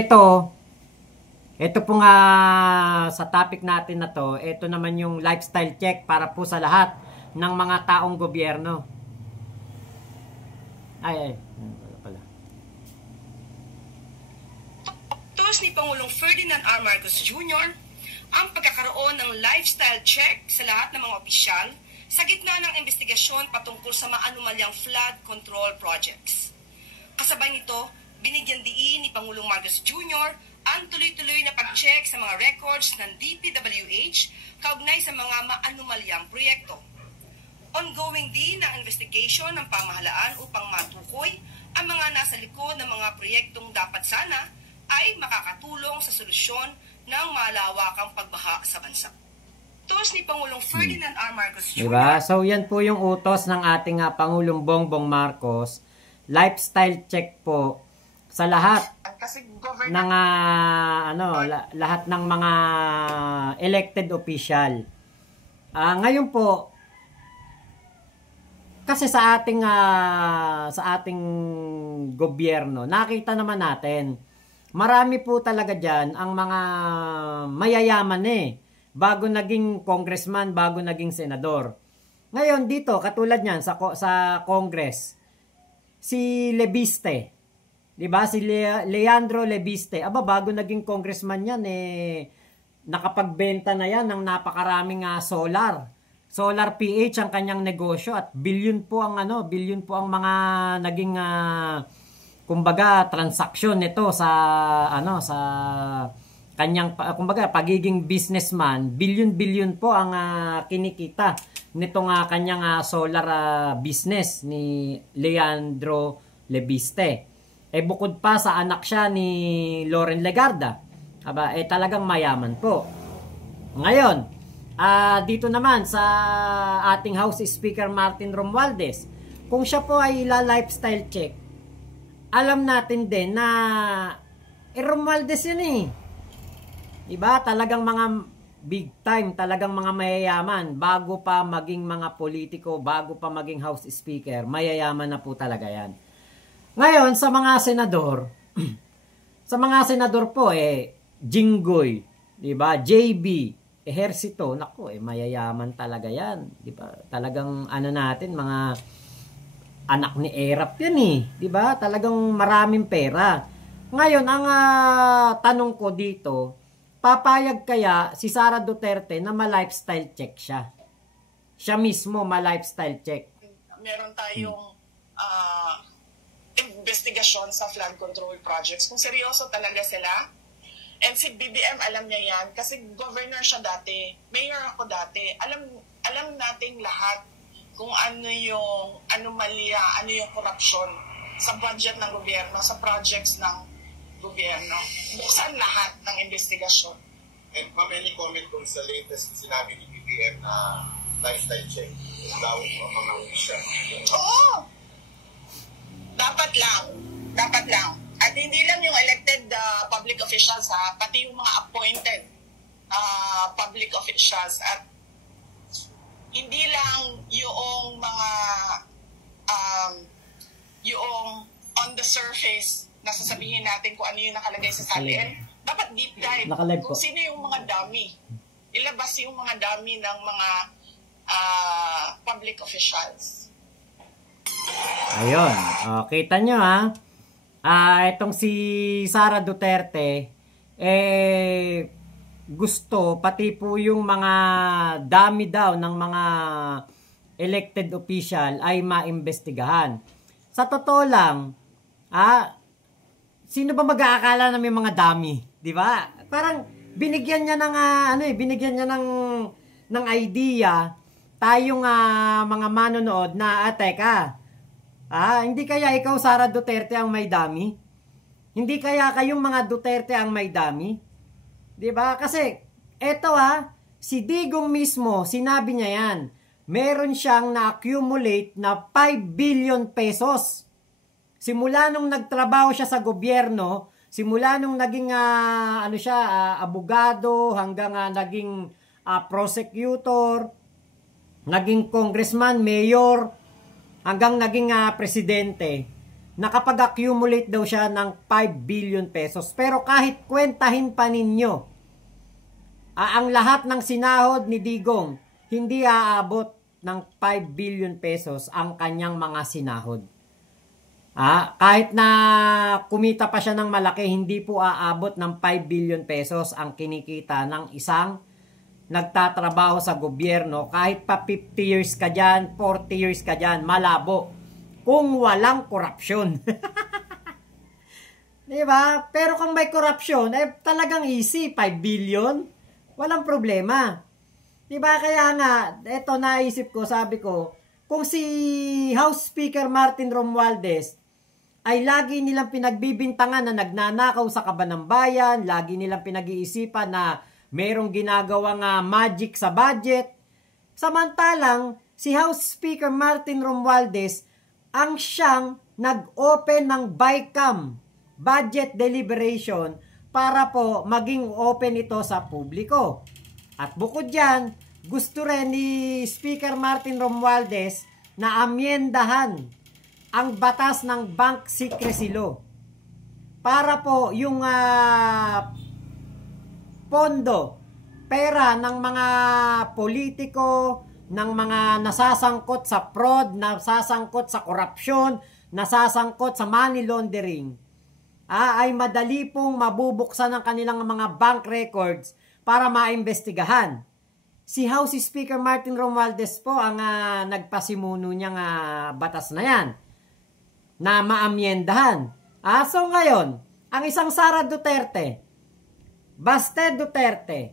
Ito po nga sa topic natin na to, ito naman yung lifestyle check para po sa lahat ng mga taong gobyerno. Wala pala. Utos ni Pangulong Ferdinand R. Marcos Jr. ang pagkakaroon ng lifestyle check sa lahat ng mga opisyal sa gitna ng investigasyon patungkol sa maanumalyang flood control projects. Kasabay nito, binigyan diin ni Pangulong Marcos Jr. ang tuloy-tuloy na pag-check sa mga records ng DPWH kaugnay sa mga maanumalyang proyekto. Ongoing din ang investigation ng pamahalaan upang matukoy ang mga nasa likod ng mga proyektong dapat sana ay makakatulong sa solusyon ng malawakang pagbaha sa bansa. Utos ni Pangulong Ferdinand R. Marcos Jr. Diba? So yan po yung utos ng ating Pangulong Bongbong Marcos. Lifestyle check po sa lahat ng lahat ng mga elected official. Ngayon po kasi sa ating gobyerno, nakita naman natin marami po talaga diyan ang mga mayayaman bago naging congressman, bago naging senador. Ngayon dito katulad niyan sa Congress, si Lebiste, 'di ba? Si Leandro Lebiste, bago naging congressman 'yan nakapagbenta na 'yan ng napakaraming solar PH ang kanyang negosyo at billion po ang mga naging kumbaga transaksyon nito sa kanyang kumbaga pagiging businessman. Billion po ang kinikita nitong kanyang solar business ni Leandro Lebiste. Bukod pa sa anak siya ni Loren Legarda, talagang mayaman po. Ngayon, dito naman sa ating House Speaker Martin Romualdez, kung siya po ay lifestyle check, alam natin din na Romualdez yun diba? Talagang mga big time, talagang mga mayayaman, bago pa maging mga politiko, bago pa maging House Speaker, mayayaman na po talaga yan. Ngayon, sa mga senador, po, Jinggoy, diba? JB, Ejercito, mayayaman talaga yan. Diba? Talagang, natin, mga anak ni Erap yan diba? Talagang maraming pera. Ngayon, ang tanong ko dito, papayag kaya si Sara Duterte na ma-lifestyle check siya? Siya mismo ma-lifestyle check. Meron tayong investigasyon sa flood control projects. Kung seryoso talaga sila, and si BBM alam niya yan, kasi governor siya dati, mayor ako dati, alam nating lahat kung ano yung anomalya, ano yung korupsyon sa budget ng gobyerno, sa projects ng gobyerno. Buksan lahat ng investigasyon. And ma'am, any comment kung sa latest sinabi ni BBM na lifestyle check daw mga official? Oo! Dapat lang. At hindi lang yung elected public officials pati yung mga appointed public officials. At hindi lang yung mga yung on the surface na sasabihin natin kung ano yung nakalagay sa salin. Dapat deep dive kung sino yung mga dummy. Ilabas yung mga dummy ng mga public officials. Ayun. Kita nyo itong si Sara Duterte gusto pati po yung mga dami daw ng mga elected official ay maimbestigahan. Sa totoo lang, sino ba mag-aakala na may mga dami, 'di ba? Parang binigyan niya ng binigyan niya ng idea tayong mga manonood na teka. Hindi kaya ikaw Sara Duterte ang may dami? Hindi kaya kayong mga Duterte ang may dami? 'Di ba? Kasi eto si Digong mismo, sinabi niya 'yan. Meron siyang na-accumulate na 5 billion pesos. Simula nung nagtrabaho siya sa gobyerno, simula nung naging abogado hanggang naging prosecutor, naging congressman, mayor, hanggang naging presidente, nakapag-accumulate daw siya ng 5 billion pesos. Pero kahit kwentahin pa ninyo, ang lahat ng sinahod ni Digong, hindi aabot ng 5 billion pesos ang kanyang mga sinahod. Kahit na kumita pa siya ng malaki, hindi po aabot ng 5 billion pesos ang kinikita ng isang nagtatrabaho sa gobyerno. Kahit pa 50 years ka dyan, 40 years ka dyan, malabo. Kung walang korupsyon. Diba? Pero kung may korupsyon, talagang easy, 5 billion. Walang problema. Diba? Kaya nga, eto naisip ko, sabi ko, kung si House Speaker Martin Romualdez ay lagi nilang pinagbibintangan na nagnanakaw sa kaban ng bayan, lagi nilang pinag-iisipan na merong ginagawang magic sa budget. Samantalang, si House Speaker Martin Romualdez ang siyang nag-open ng BICAM, Budget Deliberation, para po maging open ito sa publiko. At bukod dyan, gusto rin ni Speaker Martin Romualdez na amyendahan ang batas ng Bank Secrecy Law para po yung pondo, pera ng mga politiko, ng mga nasasangkot sa fraud, nasasangkot sa korupsyon, nasasangkot sa money laundering, ay madali pong mabubuksan ang kanilang mga bank records para maimbestigahan. Si House Speaker Martin Romualdez po ang nagpasimuno niyang batas na yan, na maamyendahan. So ngayon, ang isang Sara Duterte, Baste Duterte,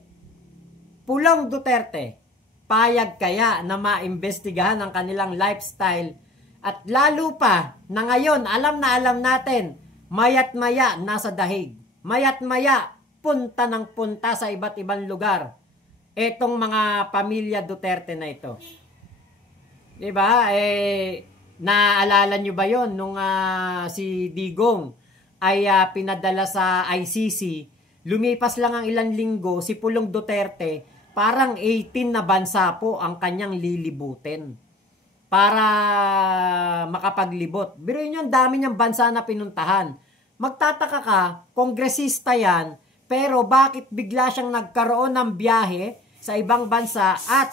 Pulong Duterte, payag kaya na maimbestigahan ang kanilang lifestyle? At lalo pa na ngayon, alam na alam natin, mayat maya nasa dahig, mayat maya punta ng punta sa iba't ibang lugar etong mga pamilya Duterte na ito. Diba? Naalala nyo ba yon nung si Digong ay pinadala sa ICC, lumipas lang ang ilang linggo, si Pulong Duterte, parang 18 na bansa po ang kanyang lilibutin para makapaglibot. Biruin nyo, ang dami niyang bansa na pinuntahan. Magtataka ka, kongresista yan, pero bakit bigla siyang nagkaroon ng biyahe sa ibang bansa at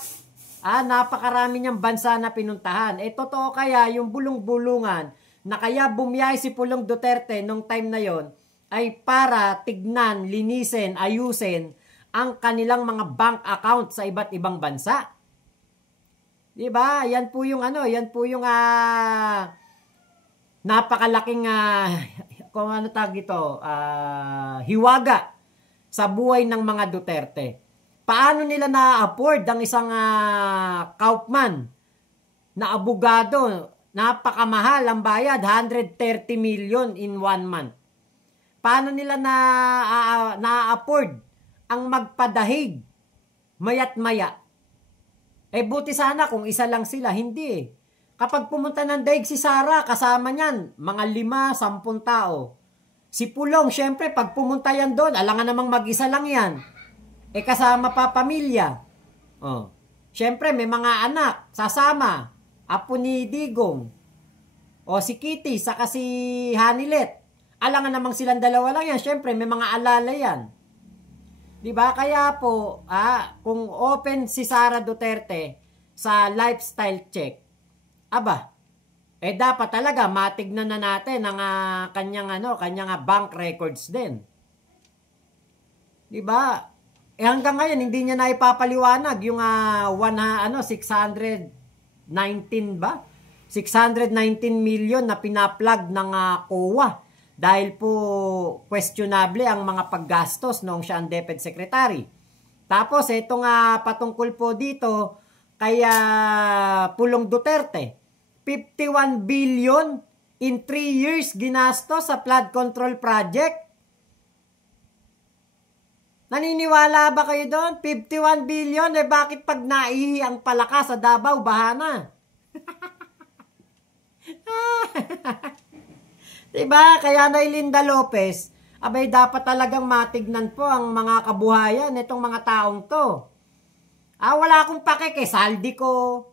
napakarami niyang bansa na pinuntahan? Totoo kaya yung bulong-bulungan na kaya bumiyahe si Pulong Duterte nung time na yon ay para tignan, linisin, ayusin ang kanilang mga bank account sa iba't ibang bansa. Diba? Yan po yung yan po yung napakalaking kung ano tawag ito, hiwaga sa buhay ng mga Duterte. Paano nila na-afford ang isang Kaufman na abogado? Napakamahal ang bayad, 130 million in 1 month. Paano nila na-afford ang magpadahig mayat maya? Buti sana kung isa lang sila, hindi. Kapag pumunta ng daig si Sara, kasama niyan mga 5-10 tao. Si Pulong, syempre, pag pumunta yan doon, alangan namang mag-isa lang yan. Kasama pa pamilya. Syempre, may mga anak, sasama. Apo ni Digong. Si Kitty, saka si Hanilet. Alangan namang silang dalawa lang yan. Syempre, may mga alala yan. Diba? Kaya po, kung open si Sara Duterte sa lifestyle check, dapat talaga matignan na natin ang kanyang bank records din. Diba? Hanggang ngayon, hindi niya na ipapaliwanag yung 619 million na pinaplug ng COA dahil po questionable ang mga paggastos noong siya ang DepEd Secretary. Tapos, itong patungkol po dito kay Pulong Duterte, 51 billion in 3 years ginastos sa flood control project. Naniniwala ba kayo doon? 51 billion, bakit pag naihi ang palaka sa Davao, bahana? Diba? Kaya na Linda Lopez, dapat talagang matignan po ang mga kabuhayan nitong mga taong to. Wala akong pake kay Saldi ko.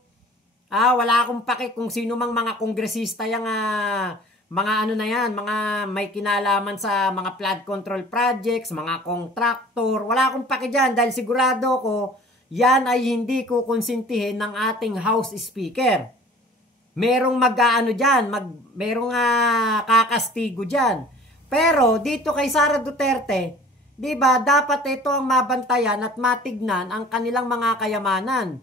Wala akong pake kung sino mang mga kongresista yung mga ano na yan, mga may kinalaman sa mga flood control projects, mga contractor. Wala akong paki dyan dahil sigurado ko yan ay hindi ko konsintihin ng ating House Speaker. Merong mag-aano dyan, merong kakastigo dyan. Pero dito kay Sara Duterte, di ba, dapat ito ang mabantayan at matignan ang kanilang mga kayamanan,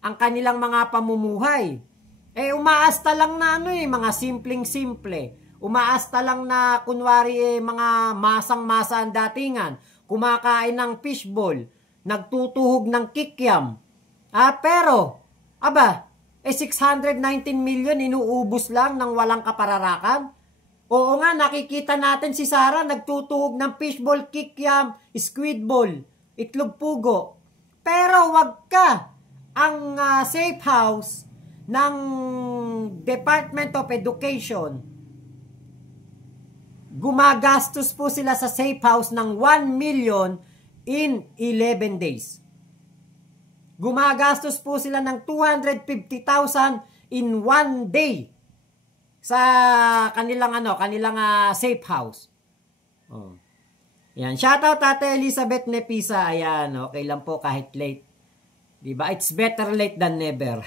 ang kanilang mga pamumuhay. Umaasta lang na mga simpleng-simple. Umaasta lang na kunwari mga masang-masa ang datingan. Kumakain ng fishball. Nagtutuhog ng kikiam. Pero, 619 million inuubos lang ng walang kapararakan. Oo nga, nakikita natin si Sara nagtutuhog ng fishball, kikiam, squid ball, itlog pugo. Pero wag ka. Ang safe house ng Department of Education, gumagastos po sila sa safe house ng 1 million in 11 days. Gumagastos po sila ng 250,000 in 1 day sa kanilang safe house. Yan, shoutout Ate Elizabeth Nepisa. Ayan, okay lang po kahit late. Diba? It's better late than never.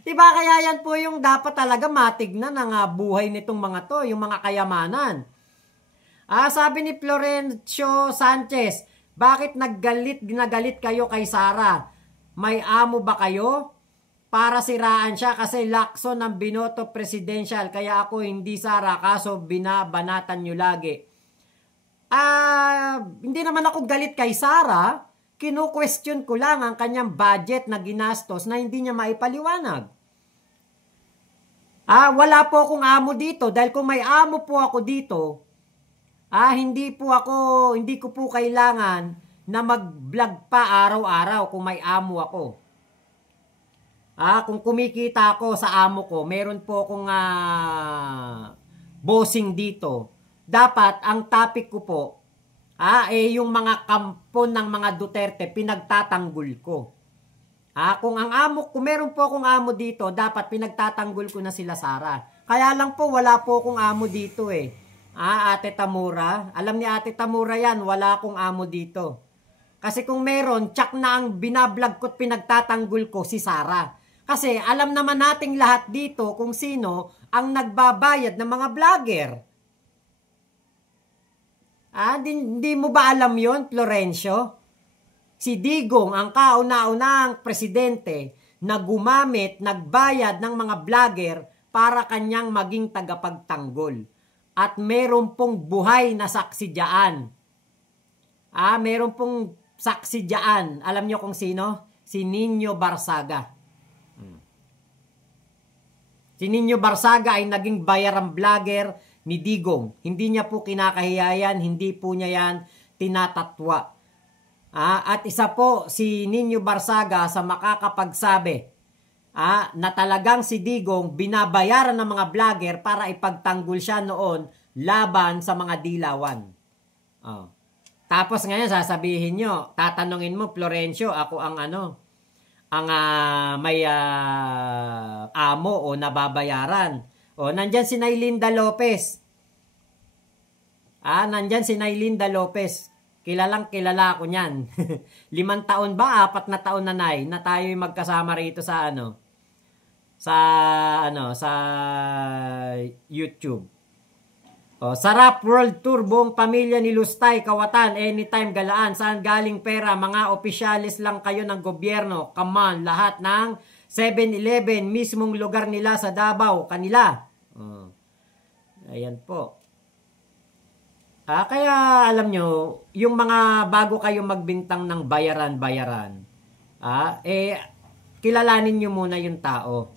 Diba? Kaya yan po yung dapat talaga matignan ng buhay nitong mga to, yung mga kayamanan. Sabi ni Florencio Sanchez, bakit nagalit kayo kay Sara? May amo ba kayo? Para siraan siya kasi Lacson ang binoto presidential. Kaya ako hindi Sara, kaso binabanatan nyo lagi. Hindi naman ako galit kay Sara. Kinu-question ko lang ang kanyang budget na ginastos na hindi niya maipaliwanag. Wala po akong amo dito dahil kung may amo po ako dito, hindi ko po kailangan na mag-vlog pa araw-araw kung may amo ako. Kung kumikita ako sa amo ko, meron po akong bossing dito. Dapat ang topic ko po yung mga kampon ng mga Duterte pinagtatanggol ko. Kung meron po akong amo dito, dapat pinagtatanggol ko na sila Sara. Kaya lang po wala po akong amo dito Ate Tamura, alam ni Ate Tamura yan, wala akong amo dito. Kasi kung meron, tsak na ang binablog ko't pinagtatanggol ko si Sara. Kasi alam naman nating lahat dito kung sino ang nagbabayad ng mga vlogger. Hindi mo ba alam yon, Florencio? Si Digong, ang kauna-unang presidente na nagbayad ng mga vlogger para kanyang maging tagapagtanggol. At meron pong buhay na saksi dyan. Meron pong saksi dyan. Alam nyo kung sino? Si Nino Barsaga. Si Nino Barsaga ay naging bayarang vlogger ni Digong. Hindi niya po kinakahiyayan, hindi po niya yan tinatatwa. At isa po si Nino Barsaga sa makakapagsabi na talagang si Digong binabayaran ng mga vlogger para ipagtanggol siya noon laban sa mga dilawan. Tapos ngayon sasabihin nyo, tatanungin mo, Florencio, ako ang may amo o nababayaran. Nandyan si Naylinda Lopez. Nandyan si Naylinda Lopez. Kilala ko niyan. 5 taon ba? 4 na taon na na tayo'y magkasama rito sa sa YouTube. Sarap World Tour, buong pamilya ni Lustay, Kawatan, anytime galaan. Saan galing pera? Mga opisyalis lang kayo ng gobyerno. Come on, lahat ng 7-Eleven, mismong lugar nila sa Davao, kanila. Ayan po. Kaya alam nyo, yung mga bago kayo magbintang ng bayaran, kilalanin nyo muna yung tao.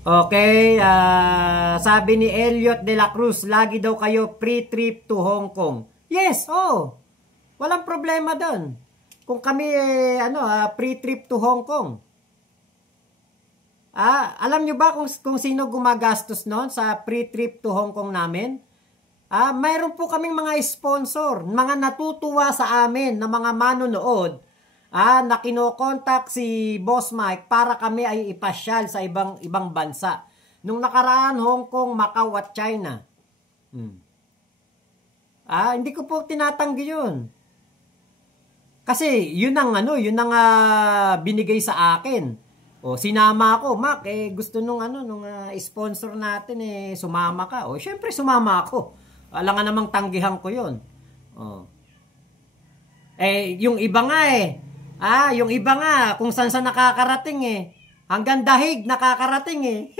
Okay, sabi ni Elliot de la Cruz, lagi daw kayo free trip to Hong Kong. Yes, walang problema doon. Kung kami free trip to Hong Kong. Alam nyo ba kung sino gumagastos noon sa free trip to Hong Kong namin? Mayroon po kaming mga sponsor, mga natutuwa sa amin na mga manonood, na kinokontak si Boss Mike para kami ay ipasyal sa ibang bansa. Nung nakaraan, Hong Kong, Macau at China. Hindi ko po tinatanggi yun. Kasi yun ang binigay sa akin. Sinama ako, Mac, gusto nung sponsor natin sumama ka. Syempre sumama ako. Alam nga namang tanggihan ko yun. Yung iba nga yung iba nga kung saan nakakarating hanggang dahig nakakarating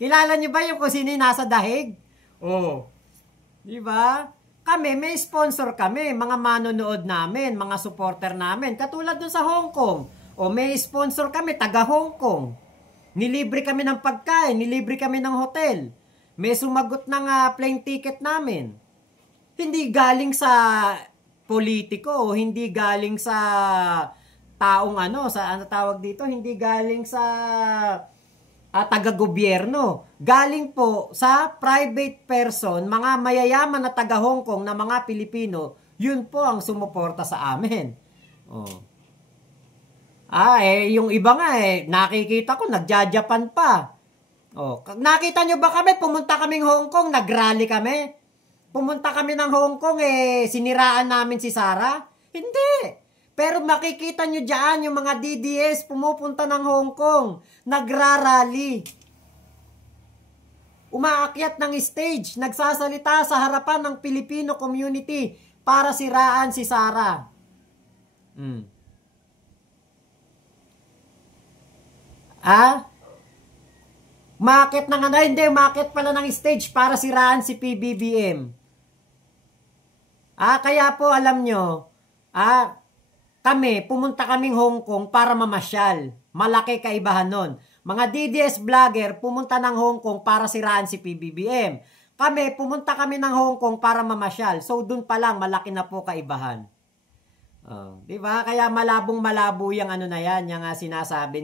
Kilala niyo ba yung kung sino nasa dahig? Di ba? Kami, may sponsor kami, mga manonood namin, mga supporter namin. Katulad dun sa Hong Kong. May sponsor kami, taga Hong Kong. Nilibre kami ng pagkain, nilibre kami ng hotel. May sumagot ng plane ticket namin. Hindi galing sa politiko, hindi galing sa taong tawag dito, hindi galing sa taga-gobyerno. Galing po sa private person, mga mayayaman na taga Hong Kong na mga Pilipino, yun po ang sumuporta sa amin. Yung iba nga nakikita ko, nagja-Japan pa. Nakita nyo ba kami? Pumunta kaming Hong Kong, nag-rally kami. Pumunta kami ng Hong Kong, siniraan namin si Sarah? Hindi. Pero makikita nyo dyan, yung mga DDS pumupunta ng Hong Kong, nagrarally. Umaakyat ng stage, nagsasalita sa harapan ng Filipino community para siraan si Sarah. Umakyat ng umakyat pala ng stage para siraan si PBBM. Kaya po alam nyo, pumunta kaming Hong Kong para mamasyal. Malaki kaibahan nun. Mga DDS vlogger, pumunta ng Hong Kong para siraan si PBBM. Pumunta kami ng Hong Kong para mamasyal. So, dun pa lang, malaki na po kaibahan. Diba? Kaya malabong-malabo yung na yan, yung sinasabi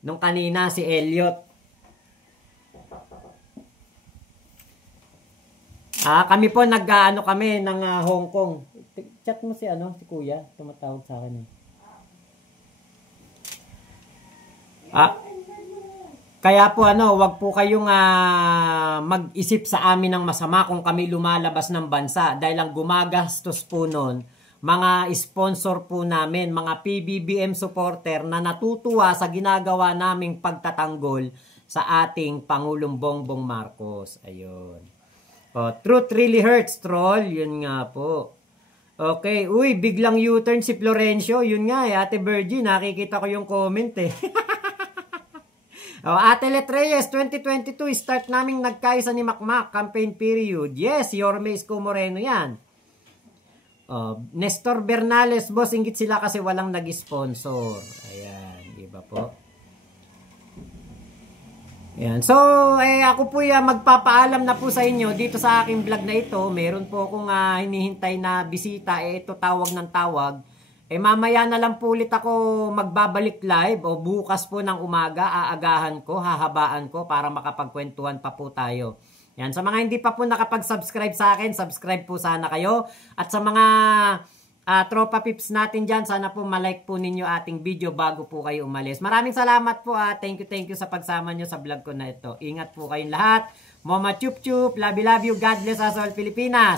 nung kanina si Elliot. Kami po kami ng Hong Kong. Chat mo si Kuya, tumatawag sa akin Kaya po wag po kayong mag-isip sa amin ng masama kung kami lumalabas ng bansa dahil ang gumagastos po nun mga sponsor po namin, mga PBBM supporter na natutuwa sa ginagawa naming pagtatanggol sa ating Pangulong Bongbong Marcos. Ayun. Truth really hurts, troll. Yun nga po. Okay. Uy, biglang U-turn si Florencio. Yun nga Ate Virgie, nakikita ko yung comment Ate Let Reyes, 2022, start naming nagkaisa ni Macmac, campaign period. Yes, Yorme Isko Moreno yan. Nestor Bernales, boss, inggit sila kasi walang nag-sponsor. Ayan, iba po. Ayan. So, ako po magpapaalam na po sa inyo dito sa aking vlog na ito. Meron po akong hinihintay na bisita. Ito tawag ng tawag. Mamaya na lang po ulit ako magbabalik live o bukas po ng umaga. Aagahan ko, hahabaan ko para makapagkwentuhan pa po tayo. Yan. Sa mga hindi pa po nakapag-subscribe sa akin, subscribe po sana kayo. At sa mga tropa pips natin dyan, sana po malike po ninyo ating video bago po kayo umalis. Maraming salamat po. Thank you sa pagsama nyo sa vlog ko na ito. Ingat po kayong lahat. Mama chup chup, love you, God bless us all Pilipinas.